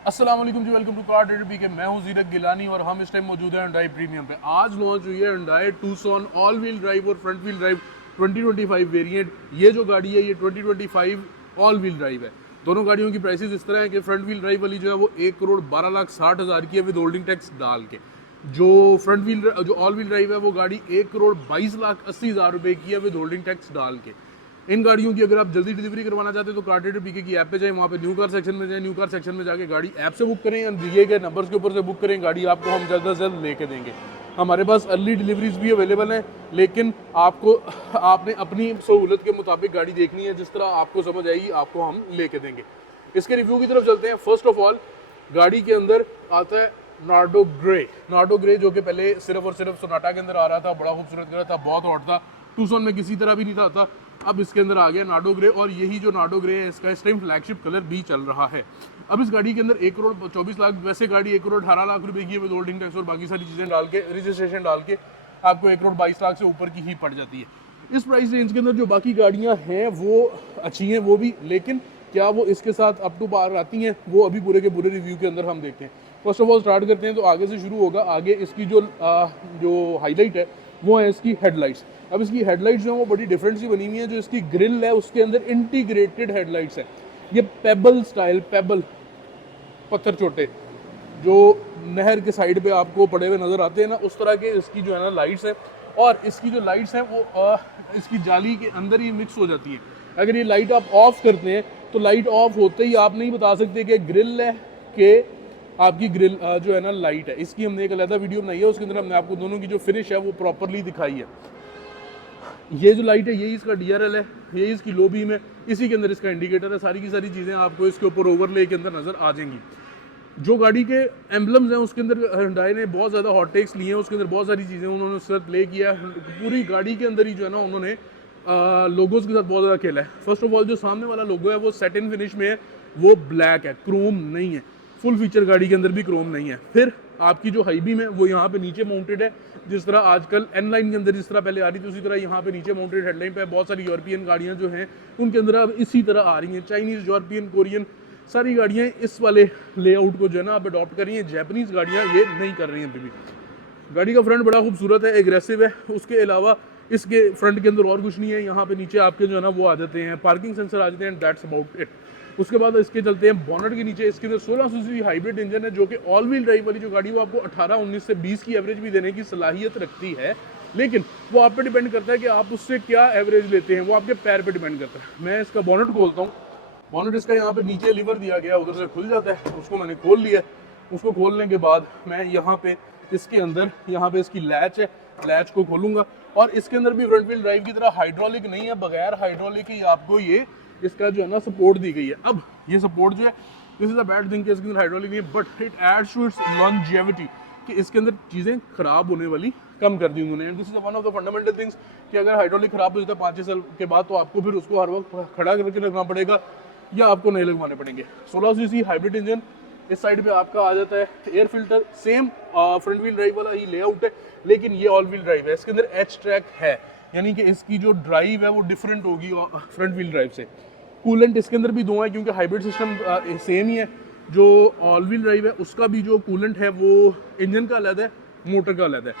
अस्सलाम वालेकुम जी, welcome to car trader पीके। मैं हूं जीरक गिलानी और हम इस टाइम मौजूद हैं Hyundai प्रीमियम पे। आज लॉन्च हुई है Hyundai Tucson all wheel drive और फ्रंट व्हील ड्राइव 2025 वेरिएंट। ये जो गाड़ी है ये 2025 ऑल व्हील ड्राइव है। दोनों गाड़ियों की प्राइसेस इस तरह है कि फ्रंट व्हील ड्राइव वाली जो है वो 1,12,60,000 की है विद होल्डिंग टैक्स डाल के। जो ऑल व्हील ड्राइव है वो गाड़ी 1,22,80,000 रुपए की है विद होल्डिंग टैक्स डाल के। इन गाड़ियों की अगर आप जल्दी डिलीवरी करवाना चाहते हैं तो कार ट्रेडर पीके की ऐप पे जाएं, वहाँ पे न्यू कार सेक्शन में जाएं, न्यू कार सेक्शन में जाके गाड़ी ऐप से बुक करें या दिए गए नंबर्स के ऊपर से बुक करें। गाड़ी आपको हम जल्द से जल्द लेके देंगे। हमारे पास अर्ली डिलीवरीज भी अवेलेबल हैं, लेकिन आपने अपनी सहूलत के मुताबिक गाड़ी देखनी है। जिस तरह आपको समझ आएगी आपको हम लेके देंगे। इसके रिव्यू की तरफ चलते हैं। फर्स्ट ऑफ ऑल गाड़ी के अंदर आता है नार्डो ग्रे जो कि पहले सिर्फ और सिर्फ सोनाटा के अंदर आ रहा था, बड़ा खूबसूरत कलर था, बहुत हॉट था। टूसन में किसी तरह भी नहीं था। अब इसके अंदर आ गया नार्डो ग्रे और यही जो नार्डो ग्रे है इसका इस टाइम फ्लैगशिप कलर भी चल रहा है। अब इस गाड़ी के अंदर 1,24,00,000, वैसे गाड़ी 1,18,00,000 रुपए की है विद होल्डिंग टैक्स और बाकी सारी चीज़ें डाल के, रजिस्ट्रेशन डाल के आपको 1,22,00,000 से ऊपर की ही पड़ जाती है। इस प्राइस रेंज के अंदर जो बाकी गाड़ियाँ हैं वो अच्छी हैं वो भी, लेकिन क्या वो इसके साथ अप टू पार आती हैं वो अभी पूरे के पूरे रिव्यू के अंदर हम देखते हैं। फर्स्ट ऑफ ऑल स्टार्ट करते हैं तो आगे से शुरू होगा। आगे इसकी जो हाईलाइट है वो है इसकी हेडलाइट्स। अब इसकी हेडलाइट्स जो है वो बड़ी डिफरेंट सी बनी हुई है। जो इसकी ग्रिल है उसके अंदर इंटीग्रेटेड हेडलाइट्स है। ये पेबल स्टाइल, पेबल पत्थर छोटे जो नहर के साइड पे आपको पड़े हुए नज़र आते हैं ना, उस तरह के इसकी जो है ना लाइट्स है। और इसकी जो लाइट्स हैं वो इसकी जाली के अंदर ही मिक्स हो जाती है। अगर ये लाइट आप ऑफ करते हैं तो लाइट ऑफ होते ही आप नहीं बता सकते कि ग्रिल है कि आपकी ग्रिल जो है ना लाइट है। इसकी हमने एक अलग वीडियो बनाई है, उसके अंदर हमने आपको दोनों की जो फिनिश है वो प्रॉपरली दिखाई है। ये जो लाइट है यही इसका DRL है, यही इसकी लो बीम है, इसी के अंदर इसका इंडिकेटर है। सारी की सारी चीज़ें आपको इसके ऊपर ओवरले के अंदर नज़र आ जाएंगी। जो गाड़ी के एम्बलम्स हैं उसके अंदर Hyundai ने बहुत ज़्यादा हॉट टेक्स लिए हैं, उसके अंदर बहुत सारी चीज़ें उन्होंने उसके साथ प्ले किया है। पूरी गाड़ी के अंदर ही जो है ना उन्होंने लोगोज के साथ बहुत ज़्यादा खेला है। फर्स्ट ऑफ ऑल जो सामने वाला लोगो है वो सेटिन फिनिश में है, वो ब्लैक है, क्रोम नहीं है। फुल फीचर गाड़ी के अंदर भी क्रोम नहीं है। फिर आपकी जो हाई बीम है वो यहाँ पे नीचे माउंटेड है, जिस तरह आजकल N लाइन के अंदर जिस तरह पहले आ रही थी उसी तरह यहाँ पे नीचे माउंटेड हेडलाइन पे। बहुत सारी यूरोपियन गाड़ियाँ जो हैं उनके अंदर अब इसी तरह आ रही हैं। चाइनीज़, यूरोपियन, कोरियन सारी गाड़ियाँ इस वाले लेआउट को जो है ना अब अडॉप्ट कर रही हैं। जैपनीज़ गाड़ियाँ ये नहीं कर रही हैं अभी भी। गाड़ी का फ्रंट बड़ा खूबसूरत है, एग्रेसिव है। उसके अलावा इसके फ्रंट के अंदर और कुछ नहीं है। यहाँ पे नीचे आपके जो है ना वो आ जाते हैं, पार्किंग सेंसर आ जाते हैं, दैट्स अबाउट इट। उसके बाद इसके चलते हैं बॉनेट के नीचे। इसके अंदर 1600 सीसी हाइब्रिड इंजन है जो कि ऑल व्हील ड्राइव वाली जो गाड़ी वो आपको 18, 19 से 20 की एवरेज भी देने की सलाहियत रखती है, लेकिन वो आप पे डिपेंड करता है कि आप उससे क्या एवरेज लेते हैं, वो आपके पैर पे डिपेंड करता है। मैं इसका बॉनेट खोलता हूँ। बॉनेट इसका यहाँ पे नीचे लीवर दिया गया, उधर से खुल जाता है, उसको मैंने खोल लिया। उसको खोलने के बाद मैं यहाँ पे इसके अंदर यहाँ पे इसकी लैच है, लैच को खोलूंगा। और इसके अंदर भी फ्रंट व्हील ड्राइव की तरह हाइड्रोलिक नहीं है, बगैर हाइड्रोलिक ही आपको ये इसका जो है ना सपोर्ट दी गई है। अब ये सपोर्ट जो है this is a bad thing कि इसके अंदर हाइड्रोलिक नहीं है, but it adds to its longevity कि इसके अंदर चीज़ें खराब होने वाली कम कर दी उन्होंने। This is one of the fundamental things कि अगर हाइड्रोलिक खराब हो जाता है 5-6 साल के बाद तो आपको फिर उसको हर वक्त खड़ा करके रखना पड़ेगा या आपको नहीं लगवाने पड़ेंगे। 1600 सीसी हाइब्रिड इंजन। इस साइड पे आपका आ जाता है air filter, same front wheel drive वाला ही लेआउट है, लेकिन ये ऑल व्हील ड्राइव है। इसके अंदर एच ट्रैक है, यानी कि इसकी जो ड्राइव है वो डिफरेंट होगी फ्रंट व्हील ड्राइव से। कूलेंट इसके अंदर भी 2 है क्योंकि हाइब्रिड सिस्टम सेम ही है। जो ऑल व्हील ड्राइव है उसका भी जो कूलेंट है वो इंजन का अलग है, मोटर का अलग है,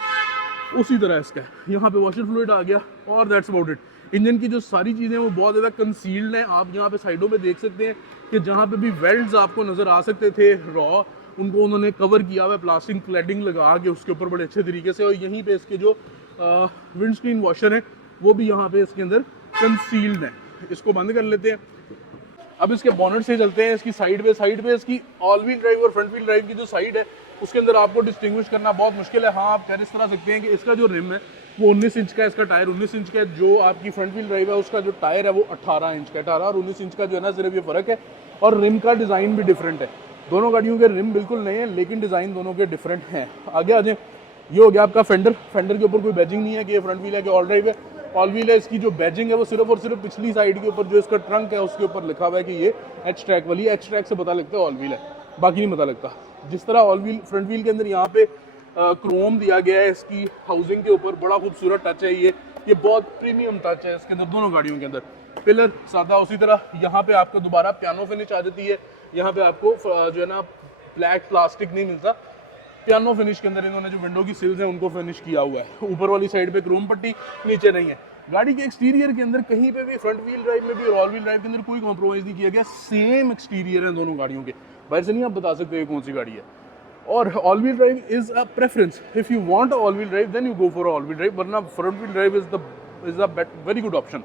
उसी तरह इसका है। यहाँ पे वॉशर फ्लूइड आ गया और दैट्स अबाउट इट। इंजन की जो सारी चीज़ें वो बहुत ज़्यादा कंसील्ड हैं। आप यहाँ पे साइडों पे देख सकते हैं कि जहाँ पे भी वेल्ड्स आपको नज़र आ सकते थे रॉ, उनको उन्होंने कवर किया हुआ है प्लास्टिक क्लैडिंग लगा के उसके ऊपर बड़े अच्छे तरीके से। और यहीं पे इसके जो विंड स्क्रीन वॉशर हैं वो भी यहाँ पे इसके अंदर कंसील्ड है। इसको बंद कर लेते हैं। अब इसके बॉनेट से चलते हैं इसकी साइड पे इसकी ऑल व्हील ड्राइव और फ्रंट व्हील ड्राइव की जो साइड है उसके अंदर आपको डिस्टिंग्विश करना बहुत मुश्किल है। हाँ, आप कह इस तरह सकते हैं कि इसका जो रिम है वो 19 इंच का है, इसका टायर 19 इंच का है। जो आपकी फ्रंट व्हील ड्राइव है उसका जो टायर है वो 18 इंच का है। 18 और 19 इंच का जो है ना सिर्फ ये फ़र्क है। और रिम का डिज़ाइन भी डिफरेंट है। दोनों गाड़ियों के रिम बिल्कुल नए हैं लेकिन डिज़ाइन दोनों के डिफरेंट हैं। आगे आ जाए, ये हो गया आपका फेंडर। फेंडर के ऊपर कोई बैजिंग नहीं है कि ये फ्रंट व्हील है कि ऑल ड्राइव है। ऑल व्हील है। इसकी जो बैजिंग है वो सिर्फ और सिर्फ पिछली साइड के ऊपर जो इसका ट्रंक है उसके ऊपर लिखा हुआ है कि ये एच ट्रैक वाली है। एच ट्रैक से पता लगता है ऑल व्हील है, बाकी नहीं पता लगता। जिस तरह ऑल व्हील फ्रंट व्हील के अंदर यहाँ पे क्रोम दिया गया है इसकी हाउसिंग के ऊपर, बड़ा खूबसूरत टच है ये बहुत प्रीमियम टच है इसके अंदर दोनों गाड़ियों के अंदर। पिलर सादा, उसी तरह यहाँ पे आपको दोबारा पियानो फिनिश आ जाती है। यहाँ पे आपको जो है ना ब्लैक प्लास्टिक नहीं मिलता। पियानो फिनिश के अंदर इन्होंने जो विंडो की सिल्स हैं उनको फिनिश किया हुआ है। ऊपर वाली साइड पे क्रोम पट्टी, नीचे नहीं है। गाड़ी के एक्सटीरियर के अंदर कहीं पे भी फ्रंट व्हील ड्राइव में भी और ऑल व्हील ड्राइव के अंदर कोई कॉम्प्रोमाइज़ नहीं किया गया। सेम एक्सटीरियर है दोनों गाड़ियों के, बाहर से नहीं आप बता सकते कौन सी गाड़ी है। और all wheel drive is a preference, if you want all wheel drive then you go for all wheel drive, वरना front wheel drive is a very good option.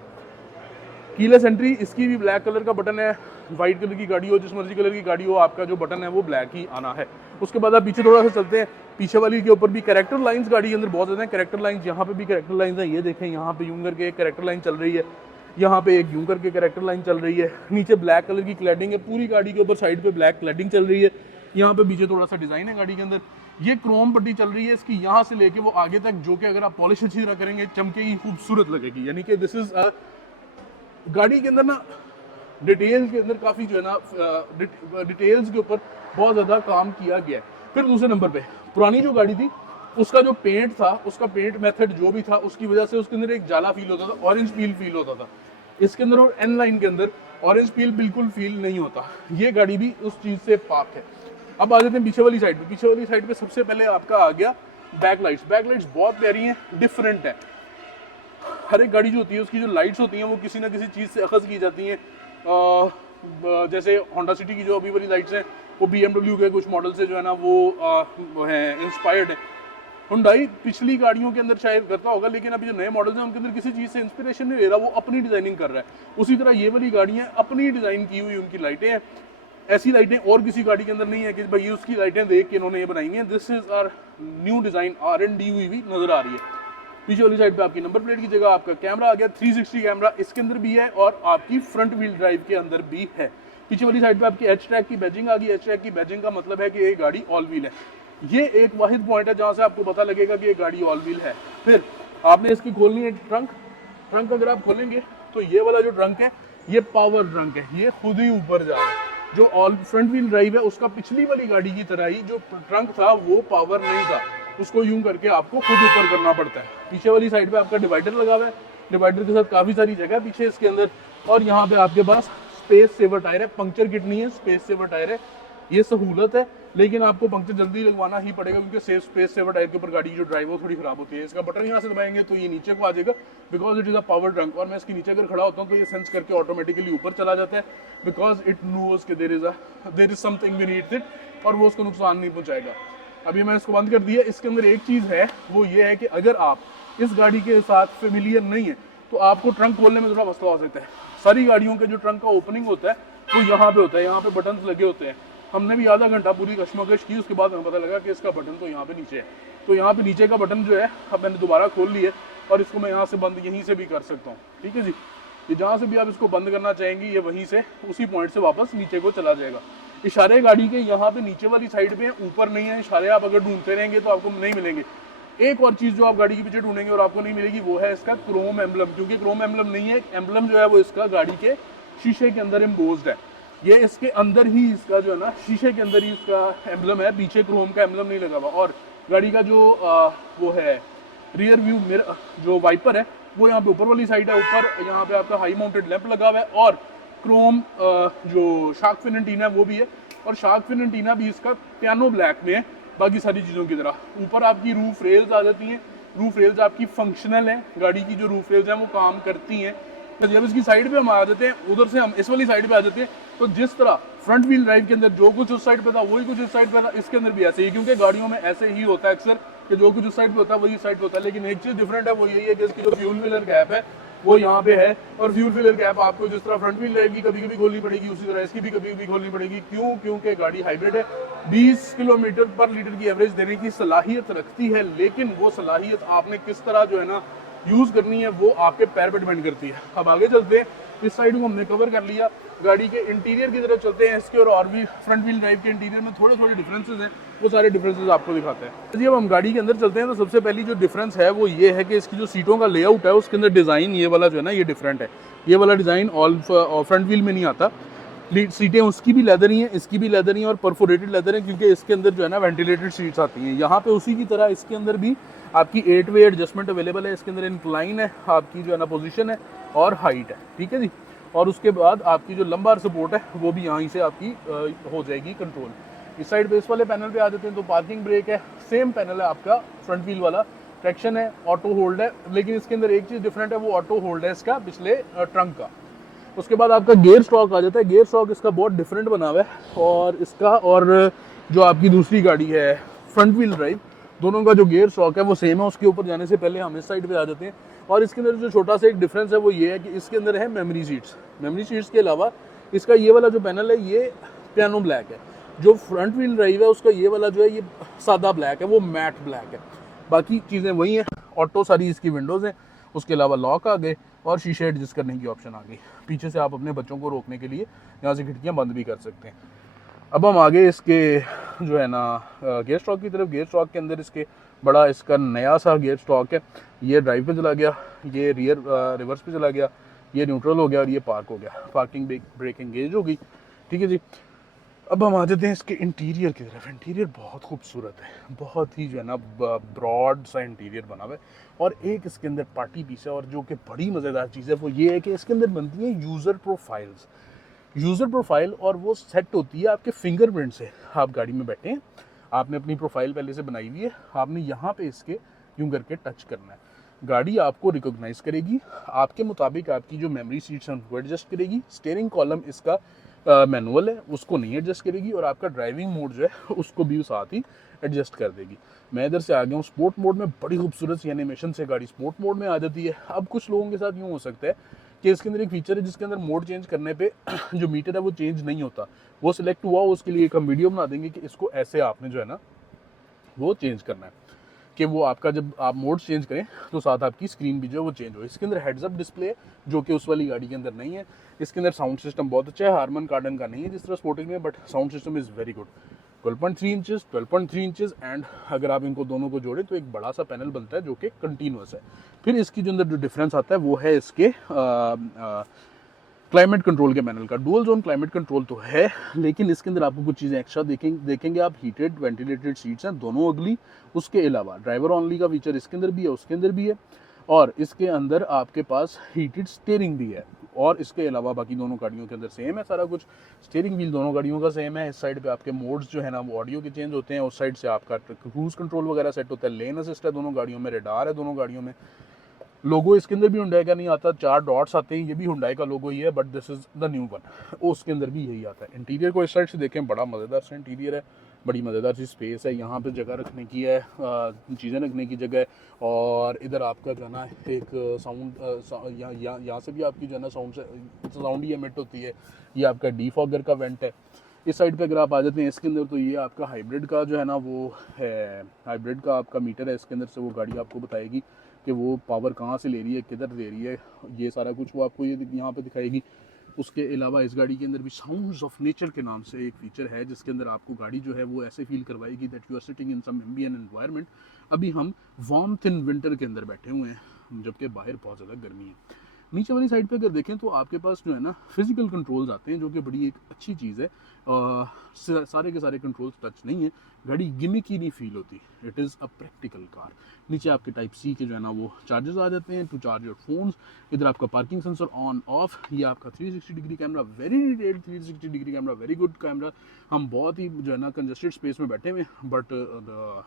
Keyless entry, इसकी भी ब्लैक कलर का button है। White colour की गाड़ी हो, जिस मर्जी कलर की गाड़ी हो, आपका जो बटन है वो ब्लैक ही आना है। उसके बाद आप पीछे थोड़ा सा चलते हैं, पीछे वाली के ऊपर भी कैरेक्टर लाइंस गाड़ी के अंदर बहुत ज़्यादा है। कैरेक्टर लाइंस, यहाँ पे भी कैरेक्टर लाइंस है, ये देखें यहाँ पे यूं करके एक कैरेक्टर लाइन चल रही है, यहाँ पे एक यूं करके कैरेक्टर लाइन चल रही है। नीचे ब्लैक कलर की क्लैडिंग है, पूरी गाड़ी के ऊपर साइड पे ब्लैक क्लैडिंग चल रही है। यहाँ पे पीछे थोड़ा सा डिजाइन है गाड़ी के अंदर। ये क्रोम पट्टी चल रही है इसकी यहाँ से लेके वो आगे तक, जो कि अगर आप पॉलिश अच्छी तरह करेंगे चमकेगी, खूबसूरत लगेगी। यानी कि दिस इज गाड़ी के अंदर ना डिटेल्स के अंदर काफ़ी जो है ना डिटेल्स के ऊपर बहुत ज़्यादा काम किया गया है। फिर दूसरे नंबर पे पुरानी जो गाड़ी थी उसका जो पेंट था, उसका पेंट मेथड जो भी था, उसकी वजह से उसके अंदर एक जाला फील होता था, ऑरेंज पील फील होता था। इसके अंदर और एन लाइन के अंदर ऑरेंज पील बिल्कुल फील नहीं होता। ये गाड़ी भी उस चीज़ से पाक है। अब आ जाते हैं पीछे वाली साइड पे। पीछे वाली साइड पे सबसे पहले आपका आ गया बैक लाइट्स। बैक लाइट्स बहुत प्यारी हैं, डिफरेंट है। हर एक गाड़ी जो होती है उसकी जो लाइट्स होती हैं वो किसी ना किसी चीज़ से अखज़ की जाती हैं। जैसे होंडा सिटी की जो अभी वाली लाइट्स हैं वो BMW के कुछ मॉडल से जो है ना वो है इंस्पायर्ड है। हुंडई पिछली गाड़ियों के अंदर शायद करता होगा, लेकिन अभी जो नए मॉडल्स हैं उनके अंदर किसी चीज़ से इंस्पिरेशन नहीं ले रहा, वो अपनी डिज़ाइनिंग कर रहा है। उसी तरह ये वाली गाड़ियाँ अपनी डिज़ाइन की हुई उनकी लाइटें हैं। ऐसी लाइटें और किसी गाड़ी के अंदर नहीं है कि भाई उसकी लाइटें देख के इन्होंने ये बनाई हैं। This is our new design, R&D हुई हुई नज़र आ रही है। पीछे वाली साइड पे आपकी नंबर प्लेट की जगह आपका कैमरा आ गया, 360 कैमरा इसके अंदर भी है और आपकी फ्रंट व्हील ड्राइव के अंदर भी है। पीछे वाली साइड पे आपकी एच ट्रैक की बैजिंग आ गई। एच ट्रैक की बैजिंग का मतलब है कि ये गाड़ी ऑल व्हील है। ये एक वाहिद पॉइंट है जहाँ से आपको पता लगेगा कि ये गाड़ी ऑल व्हील है। फिर आपने इसकी खोलनी है ट्रंक। ट्रंक अगर आप खोलेंगे तो ये वाला जो ट्रंक है ये पावर ट्रंक है, ये खुद ही ऊपर जा रहा है। जो ऑल फ्रंट व्हील ड्राइव है उसका पिछली वाली गाड़ी की तरह ही जो ट्रंक था वो पावर नहीं था, उसको यूं करके आपको खुद ऊपर करना पड़ता है। पीछे वाली साइड पे आपका डिवाइडर लगा हुआ है, डिवाइडर के साथ काफ़ी सारी जगह पीछे इसके अंदर। और यहाँ पे आपके पास स्पेस सेवर टायर है, पंक्चर किट नहीं है, स्पेस सेवर टायर है। ये सहूलत है, लेकिन आपको पंक्चर जल्दी लगवाना ही पड़ेगा क्योंकि स्पेस सेवर टायर के ऊपर गाड़ी की जो ड्राइव है थोड़ी खराब होती है। इसका बटन यहाँ से दबाएंगे तो ये नीचे को आ जाएगा because it is a power trunk, और मैं इसके नीचे अगर खड़ा होता हूँ तो ये सेंस करके ऑटोमेटिकली ऊपर चला जाता है बिकॉज इट नोज के there is something beneath it, और वो उसको नुकसान नहीं पहुँचाएगा। अभी मैं इसको बंद कर दिया। इसके अंदर एक चीज़ है, वो ये है कि अगर आप इस गाड़ी के साथ फेमिलियर नहीं है तो आपको ट्रंक खोलने में थोड़ा मसला हो सकता है। सारी गाड़ियों के जो ट्रंक का ओपनिंग होता है वो यहाँ पे होता है, यहाँ पे बटन्स लगे होते हैं। हमने भी आधा घंटा पूरी कशमकश की, उसके बाद हमें पता लगा कि इसका बटन तो यहाँ पे नीचे है। तो यहाँ पे नीचे का बटन जो है अब मैंने दोबारा खोल लिया और इसको मैं यहाँ से बंद यहीं से भी कर सकता हूँ। ठीक है जी, ये जहाँ से भी आप इसको बंद करना चाहेंगे ये वहीं से उसी पॉइंट से वापस नीचे को चला जाएगा। इशारे गाड़ी के यहाँ पे नीचे वाली साइड पे ऊपर नहीं है इशारे, आप अगर ढूंढते रहेंगे तो आपको नहीं मिलेंगे। एक और चीज़ जो आप गाड़ी के पीछे ढूंढेंगे और आपको नहीं मिलेगी वो है इसका क्रोम एम्बलम, क्योंकि क्रोम एम्बलम नहीं है। एम्बलम जो है वो इसका गाड़ी के शीशे के अंदर एम्बोज्ड है, ये इसके अंदर ही इसका जो है ना शीशे के अंदर ही इसका एम्बलम है, पीछे क्रोम का एम्बलम नहीं लगा हुआ। और गाड़ी का जो वो है रियर व्यू मिरर जो वाइपर है वो यहाँ पे ऊपर वाली साइड है। ऊपर यहाँ पे आपका हाई माउंटेड लैंप लगा हुआ है और क्रोम जो शार्क फिन एंटीना वो भी है, और शार्क फिन एंटीना भी इसका पियानो ब्लैक में है बाकी सारी चीज़ों की तरह। ऊपर आपकी रूफ रेल्स आ जाती हैं, रूफ रेल्स आपकी फंक्शनल है, गाड़ी की जो रूफ रेल्स हैं वो काम करती हैं। तो जब इसकी साइड पे हम आ जाते हैं, उधर से हम इस वाली साइड पे आ जाते हैं, तो जिस तरह फ्रंट व्हील ड्राइव के अंदर जो कुछ उस साइड पे था वही कुछ इस साइड पे था, इसके अंदर भी ऐसे ही, क्योंकि गाड़ियों में ऐसे ही होता है अक्सर कि जो कुछ उस साइड पे होता है वही साइड पे होता है। लेकिन एक चीज़ डिफरेंट है, वो यही है कि इसकी जो फ्यूल फिलर गैप है वो यहाँ पे है, और फ्यूल फिलर गैप आपको जिस तरह फ्रंट व्हील ड्राइव की कभी कभी खोलनी पड़ेगी उसी तरह इसकी भी कभी कभी खोलनी पड़ेगी। क्यों? क्योंकि गाड़ी हाइब्रिड है, 20 किलोमीटर पर लीटर की एवरेज देने की सलाहियत रखती है, लेकिन वो सलाहियत आपने किस तरह जो है ना यूज़ करनी है वो आपके पैर पर डिपेंड करती है। अब आगे चलते हैं, इस साइड को हमने कवर कर लिया। गाड़ी के इंटीरियर की तरफ चलते हैं। इसके और भी फ्रंट व्हील ड्राइव के इंटीरियर में थोड़े थोड़े डिफरेंसेस हैं, वो सारे डिफरेंसेस आपको दिखाते हैं जी। अब हम गाड़ी के अंदर चलते हैं तो सबसे पहली जो डिफरेंस है वो ये है कि इसकी जो सीटों का लेआउट है उसके अंदर डिज़ाइन ये वाला जो है ना ये डिफरेंट है। ये वाला डिज़ाइन ऑल फ्रंट व्हील में नहीं आता। सीटें उसकी भी लेदर ही हैं, इसकी भी लेदर ही हैं और परफोरेटेड लेदर है, क्योंकि इसके अंदर जो है ना वेंटिलेटेड सीट्स आती हैं। यहाँ पे उसी की तरह इसके अंदर भी आपकी 8 वे एडजस्टमेंट अवेलेबल है। इसके अंदर इंक्लाइन है, आपकी जो है ना पोजीशन है और हाइट है। ठीक है जी, और उसके बाद आपकी जो लंबार सपोर्ट है वो भी यहाँ से आपकी हो जाएगी कंट्रोल। इस साइड पे इस वाले पैनल पे आ जाते हैं तो पार्किंग ब्रेक है, सेम पैनल है आपका फ्रंट व्हील वाला, ट्रैक्शन है, ऑटो होल्ड है, लेकिन इसके अंदर एक चीज़ डिफरेंट है, वो ऑटो होल्ड है इसका पिछले ट्रंक का। उसके बाद आपका गियर स्टॉक आ जाता है, गियर स्टॉक इसका बहुत डिफरेंट बना हुआ है और इसका और जो आपकी दूसरी गाड़ी है फ्रंट व्हील ड्राइव, दोनों का जो गियर स्टॉक है वो सेम है। उसके ऊपर जाने से पहले हम इस साइड पे आ जाते हैं और इसके अंदर जो छोटा सा एक डिफरेंस है वो ये है कि इसके अंदर है मेमोरी सीट्स। मेमोरी सीट्स के अलावा इसका ये वाला जो पैनल है ये पियानो ब्लैक है, जो फ्रंट व्हील ड्राइव है उसका ये वाला जो है ये सादा ब्लैक है, वो मैट ब्लैक है। बाकी चीज़ें वही हैं, ऑटो सारी इसकी विंडोज़ हैं, उसके अलावा लॉक आ गए और शीशे एडजस्ट करने की ऑप्शन आ गई। पीछे से आप अपने बच्चों को रोकने के लिए यहाँ से खिड़कियाँ बंद भी कर सकते हैं। अब हम आगे इसके जो है ना गियर स्टॉक की तरफ। गियर स्टॉक के अंदर इसके बड़ा इसका नया सा गियर स्टॉक है, ये ड्राइव पे चला गया, ये रिवर्स पे चला गया, ये न्यूट्रल हो गया और ये पार्क हो गया, पार्किंग ब्रेक एंगेज हो गई। ठीक है जी। अब हम आ जाते हैं इसके इंटीरियर की तरफ। इंटीरियर बहुत खूबसूरत है, बहुत ही जो है ना ब्रॉड सा इंटीरियर बना हुआ है और एक इसके अंदर पार्टी पीस है और जो कि बड़ी मज़ेदार चीज़ है वो ये है कि इसके अंदर बनती है यूज़र प्रोफाइल्स। यूज़र प्रोफाइल और वो सेट होती है आपके फिंगरप्रिंट से। आप गाड़ी में बैठे हैं, आपने अपनी प्रोफाइल पहले से बनाई हुई है, आपने यहाँ पे इसके यूँ करके टच करना है, गाड़ी आपको रिकॉग्नाइज करेगी, आपके मुताबिक आपकी जो मेमोरी सीट्स हैं उनको एडजस्ट करेगी। स्टीयरिंग कॉलम इसका मैनुअल है, उसको नहीं एडजस्ट करेगी और आपका ड्राइविंग मोड जो है उसको भी साथ ही एडजस्ट कर देगी। मैं इधर से आ गया हूँ स्पोर्ट मोड में, बड़ी खूबसूरत सी एनिमेशन से गाड़ी स्पोर्ट मोड में आ जाती है। अब कुछ लोगों के साथ यूँ हो सकता है कि इसके अंदर एक फीचर है जिसके अंदर मोड चेंज करने पे जो मीटर है वो चेंज नहीं होता, वो सिलेक्ट हुआ, उसके लिए एक हम वीडियो बना देंगे कि इसको ऐसे आपने जो है ना वो चेंज करना है कि वो आपका जब आप मोड चेंज करें तो साथ आपकी स्क्रीन भी जो है वो चेंज हो। इसके अंदर हेड्स अप डिस्प्ले है जो कि उस वाली गाड़ी के अंदर नहीं है। इसके अंदर साउंड सिस्टम बहुत अच्छा है, हारमन कार्डन का नहीं है जिस तरह स्पोर्टिंग में, but sound system is very good. 12.3 inches and अगर आप इनको दोनों को जोड़ें तो एक बड़ा सा पैनल बनता है जो कि कंटिन्यूस है। फिर इसकी जो अंदर जो डिफरेंस आता है वो है इसके क्लाइमेट कंट्रोल के पैनल का। डुअल जोन क्लाइमेट कंट्रोल तो है, लेकिन इसके अंदर आपको कुछ चीज़ें एक्स्ट्रा देखेंगे आप। हीटेड वेंटिलेटेड सीट्स हैं दोनों अगली, उसके अलावा ड्राइवर ऑनली का फीचर इसके अंदर भी है, उसके अंदर भी है, और इसके अंदर आपके पास हीटेड स्टीयरिंग भी है। और इसके अलावा बाकी दोनों गाड़ियों के अंदर सेम है सारा कुछ। स्टीयरिंग व्हील दोनों गाड़ियों का सेम है। इस साइड पे आपके मोड्स जो है ना वो ऑडियो के चेंज होते हैं, उस साइड से आपका क्रूज कंट्रोल वगैरह सेट होता है। लेन असिस्ट है दोनों गाड़ियों में, रेडार है दोनों गाड़ियों में। लोगो इसके अंदर भी हुंडई का नहीं आता, 4 डॉट्स आते हैं, ये भी हुंडई का लोगो ही है, but this is the new one. उसके अंदर भी यही आता है। इंटीरियर को इस साइड से देखें, बड़ा मज़ेदार सा इंटीरियर है, बड़ी मज़ेदार सी स्पेस है, यहाँ पे जगह रखने की है, चीज़ें रखने की जगह है। और इधर आपका जो है ना एक साउंड यहाँ से भी आपकी जो है ना साउंड ही एमिट होती है। ये आपका डीफॉगर का वेंट है। इस साइड पे अगर आप आ जाते हैं इसके अंदर तो ये आपका हाइब्रिड का जो है ना वो है, हाइब्रिड का आपका मीटर है। इसके अंदर से वो गाड़ी आपको बताएगी कि वो पावर कहाँ से ले रही है, किधर ले रही है, ये सारा कुछ वो आपको ये यहाँ पे दिखाएगी। उसके अलावा इस गाड़ी के अंदर भी साउंड्स ऑफ नेचर के नाम से एक फीचर है जिसके अंदर आपको गाड़ी जो है वो ऐसे फील करवाएगी that you are sitting in some ambient environment. अभी हम वार्मथ इन विंटर के अंदर बैठे हुए हैं जबकि बाहर बहुत ज़्यादा गर्मी है। नीचे वाली साइड पे अगर देखें तो आपके पास जो है ना फिजिकल कंट्रोल्स आते हैं जो कि बड़ी एक अच्छी चीज़ है। सारे के सारे कंट्रोल्स टच नहीं है, गाड़ी गिमिक ही नहीं फील होती, it is a practical car. नीचे आपके टाइप सी के जो है ना वो चार्जर्स आ जाते हैं टू चार्ज योर फोन्स। इधर आपका पार्किंग सेंसर ऑन ऑफ, ये आपका 360 degree camera, very detailed 360 degree camera, very good camera. हम बहुत ही जो है ना कंजस्टेड स्पेस में बैठे हुए, but the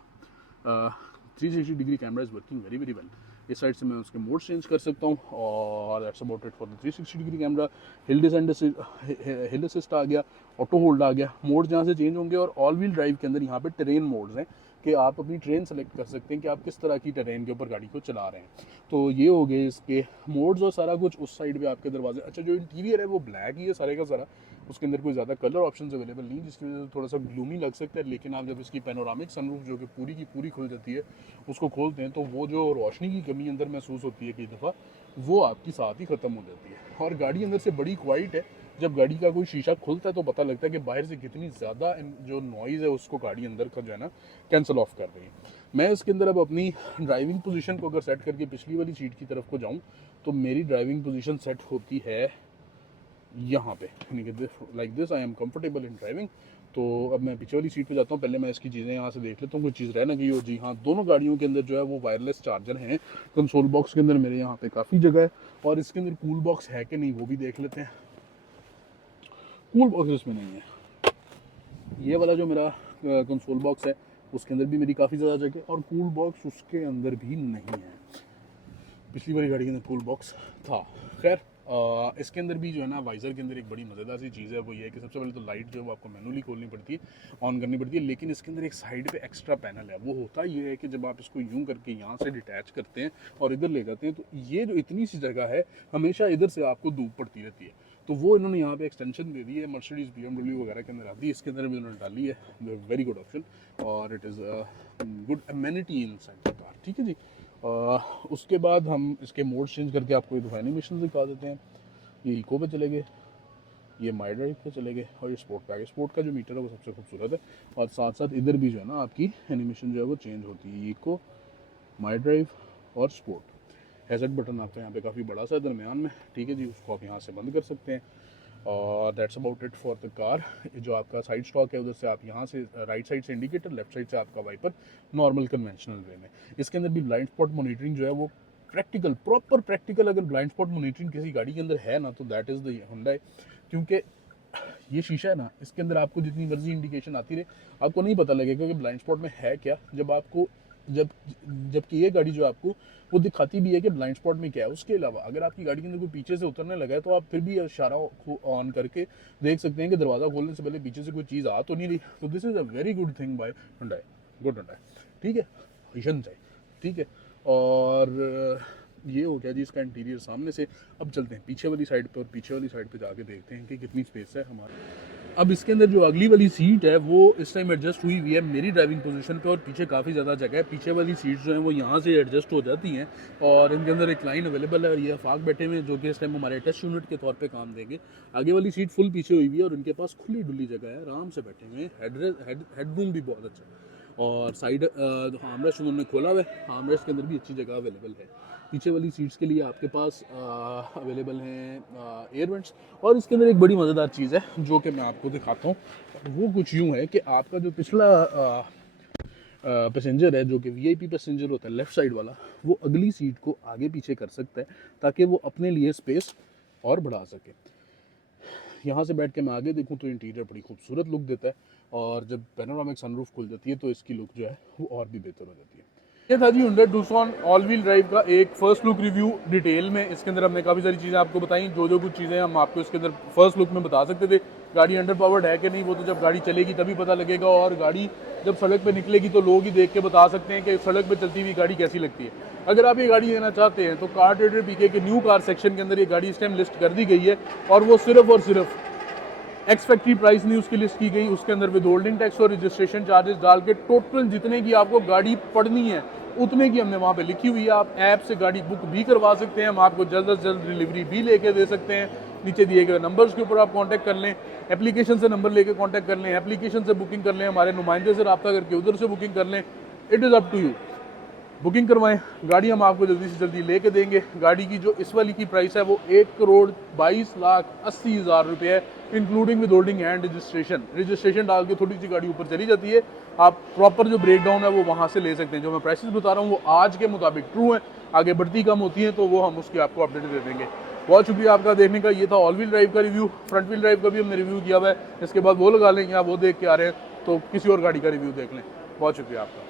360 degree camera is working very very well. इस साइड से मैं उसके मोड चेंज कर सकता हूँ और that's about it for the 360 degree camera. Hill assist आ गया, ऑटो होल्ड आ गया, मोड जहाँ से चेंज होंगे। और ऑल व्हील ड्राइव के अंदर यहाँ पे टेरेन मोड्स हैं कि आप अपनी ट्रेन सेलेक्ट कर सकते हैं कि आप किस तरह की टेरेन के ऊपर गाड़ी को चला रहे हैं। तो ये हो गए इसके मोड्स और सारा कुछ। उस साइड पे आपके दरवाजे, अच्छा जो इंटीरियर है वो ब्लैक ही है सारे का सारा, उसके अंदर कोई ज़्यादा कलर ऑप्शंस अवेलेबल नहीं, जिसकी वजह से थोड़ा सा ग्लूमी लग सकता है। लेकिन आप जब इसकी पैनोरामिक सनरूफ जो कि पूरी की पूरी खुल जाती है उसको खोलते हैं तो वो जो रोशनी की कमी अंदर महसूस होती है कई दफ़ा, वो आपकी साथ ही ख़त्म हो जाती है। और गाड़ी अंदर से बड़ी क्वाइट है, जब गाड़ी का कोई शीशा खुलता है तो पता लगता है कि बाहर से कितनी ज़्यादा जो नॉइज़ है उसको गाड़ी अंदर का जो है ना कैंसिल ऑफ कर रही है। मैं इसके अंदर अब अपनी ड्राइविंग पोजीशन को अगर सेट करके पिछली वाली सीट की तरफ को जाऊं तो मेरी ड्राइविंग पोजीशन सेट होती है यहाँ पे, यानी कि like this I am comfortable in driving. तो अब मैं पीछे वाली सीट पे जाता हूँ, पहले मैं इसकी चीज़ें यहाँ से देख लेता हूँ कोई चीज़ रह ना गई हो। जी हाँ, दोनों गाड़ियों के अंदर जो है वो वायरलेस चार्जर हैं। कंसोल बॉक्स के अंदर मेरे यहाँ पे काफ़ी जगह है और इसके अंदर कूल बॉक्स है कि नहीं वो भी देख लेते हैं। कूल बॉक्स इसमें नहीं है, ये वाला जो मेरा कंसोल बॉक्स है उसके अंदर भी मेरी काफ़ी ज़्यादा जगह, और कूल बॉक्स उसके अंदर भी नहीं है। पिछली वाली गाड़ी के अंदर कूल बॉक्स था। खैर इसके अंदर भी जो है ना, वाइज़र के अंदर एक बड़ी मज़ेदार सी चीज़ है, वो ये है कि सबसे पहले तो लाइट जो है वो आपको मैनुअली खोलनी पड़ती है, ऑन करनी पड़ती है, लेकिन इसके अंदर एक साइड पे एक्स्ट्रा पैनल है। वो होता ये है कि जब आप इसको यूं करके यहाँ से डिटैच करते हैं और इधर ले जाते हैं, तो ये जो इतनी सी जगह है हमेशा इधर से आपको धूप पड़ती रहती है, तो वो इन्होंने यहाँ पे एक्सटेंशन दे दी है। मर्सिडीज़ BMW वगैरह के अंदर आती है, इसके अंदर भी उन्होंने डाली है। वेरी गुड ऑप्शन, और it is good amenity in side the car. ठीक है जी। उसके बाद हम इसके मोड चेंज करके आपको ये दो एनिमेशन दिखा देते हैं। ये इको पे चले गए, ये माई ड्राइव पे चले गए, और ये स्पोर्ट पे आ गए। स्पोर्ट का जो मीटर है वो सबसे खूबसूरत है, और साथ साथ इधर भी जो है ना आपकी एनिमेशन जो है वो चेंज होती है। इको, माई ड्राइव और स्पोर्ट। हैज़र्ड बटन आपका यहाँ पे काफ़ी बड़ा सा है दरमियान में, ठीक है जी, उसको आप यहाँ से बंद कर सकते हैं। और that's about it for the car. जो आपका साइड स्टॉक है उधर से आप यहाँ से राइट साइड से इंडिकेटर, लेफ्ट साइड से आपका वाइपर, नॉर्मल कन्वेंशनल वे में। इसके अंदर भी ब्लाइंड स्पॉट मॉनिटरिंग जो है वो प्रैक्टिकल, प्रॉपर प्रैक्टिकल अगर ब्लाइंड स्पॉट मॉनिटरिंग किसी गाड़ी के अंदर है ना, तो दैट इज़ द हुंडई। क्योंकि ये शीशा है ना, इसके अंदर आपको जितनी मर्जी इंडिकेशन आती रहे, आपको नहीं पता लगेगा कि ब्लाइंड स्पॉट में है क्या। जब आपको जबकि ये गाड़ी जो आपको वो दिखाती भी है कि ब्लाइंड स्पॉट में क्या है। उसके अलावा अगर आपकी गाड़ी के अंदर कोई पीछे से उतरने लगा है, तो आप फिर भी इशारा ऑन करके देख सकते हैं कि दरवाज़ा खोलने से पहले पीछे से कोई चीज़ आ तो नहीं रही। तो this is a very good thing by Hyundai, good Hyundai. ठीक है, हिशनचाई। ठीक है, और ये हो गया जी इसका इंटीरियर सामने से। अब चलते हैं पीछे वाली साइड पे, और पीछे वाली साइड पे जाके देखते हैं कि कितनी स्पेस है हमारे। अब इसके अंदर जो अगली वाली सीट है वो इस टाइम एडजस्ट हुई हुई है मेरी ड्राइविंग पोजीशन पे, और पीछे काफ़ी ज़्यादा जगह है। पीछे वाली सीट्स जो हैं वो यहाँ से एडजस्ट हो जाती हैं, और इनके अंदर एक लाइन अवेलेबल है, और ये अफाक बैठे हुए हैं जो कि इस टाइम हमारे टेस्ट यूनिट के तौर पे काम देंगे। आगे वाली सीट फुल पीछे हुई हुई है, और उनके पास खुली डुली जगह है, आराम से बैठे हुए हैं। हेडरूम भी बहुत अच्छा है, और साइड आर्मरेस्ट उन्होंने खोला हुआ है, आर्मरेस्ट के अंदर भी अच्छी जगह अवेलेबल है। पीछे वाली सीट्स के लिए आपके पास अवेलेबल हैं एयर वेंट्स। और इसके अंदर एक बड़ी मज़ेदार चीज़ है जो कि मैं आपको दिखाता हूँ। वो कुछ यूँ है कि आपका जो पिछला पैसेंजर है, जो कि VIP पैसेंजर होता है लेफ़्ट साइड वाला, वो अगली सीट को आगे पीछे कर सकता है ताकि वो अपने लिए स्पेस और बढ़ा सके। यहाँ से बैठ के मैं आगे देखूँ तो इंटीरियर बड़ी खूबसूरत लुक देता है, और जब पैनोरामिक सनरूफ खुल जाती है तो इसकी लुक जो है वो और भी बेहतर हो जाती है। ये था जी Hyundai Tucson all wheel drive का एक फर्स्ट लुक रिव्यू डिटेल में। इसके अंदर हमने काफ़ी सारी चीज़ें आपको बताई, जो कुछ चीज़ें हम आपको इसके अंदर फर्स्ट लुक में बता सकते थे। गाड़ी अंडर पावर्ड है कि नहीं, वो तो जब गाड़ी चलेगी तभी पता लगेगा, और गाड़ी जब सड़क पे निकलेगी तो लोग ही देख के बता सकते हैं कि सड़क पे चलती हुई गाड़ी कैसी लगती है। अगर आप ये गाड़ी लेना चाहते हैं तो कार ट्रेडर PK के न्यू कार सेक्शन के अंदर ये गाड़ी इस टाइम लिस्ट कर दी गई है, और वो सिर्फ और सिर्फ एक्स फैक्ट्री प्राइस नहीं उसकी लिस्ट की गई, उसके अंदर विद होल्डिंग टैक्स और रजिस्ट्रेशन चार्जेस डाल के टोटल जितने की आपको गाड़ी पड़नी है उतने की हमने वहाँ पे लिखी हुई है। आप ऐप से गाड़ी बुक भी करवा सकते हैं, हम आपको जल्द से जल्द डिलीवरी भी लेके दे सकते हैं। नीचे दिए गए नंबर्स के ऊपर आप कांटेक्ट कर लें, एप्लीकेशन से नंबर लेके कांटेक्ट कर लें, एप्लीकेशन से बुकिंग कर लें, हमारे नुमाइंदे से रब्ता करके उधर से बुकिंग कर लें। It is up to you, booking करवाएं, गाड़ी हम आपको जल्दी से जल्दी लेके देंगे। गाड़ी की जो इस वाली की प्राइस है वो 1,22,80,000 रुपये है, including with holding and registration. Registration डाल के थोड़ी सी गाड़ी ऊपर चली जाती है, आप प्रॉपर जो ब्रेक डाउन है वो वहाँ से ले सकते हैं। जो मैं प्राइसेस बता रहा हूँ वो आज के मुताबिक ट्रू है, आगे बढ़ती कम होती है तो वो हम उसकी आपको अपडेट दे देंगे। बहुत शुक्रिया आपका देखने का। ये था ऑल व्हील ड्राइव का रिव्यू। फ्रंट व्हील ड्राइव का भी हमने रिव्यू किया हुआ है, इसके बाद वो लगा लें, या वो देख के आ रहे हैं तो किसी और गाड़ी का रिव्यू देख लें। बहुत शुक्रिया आपका।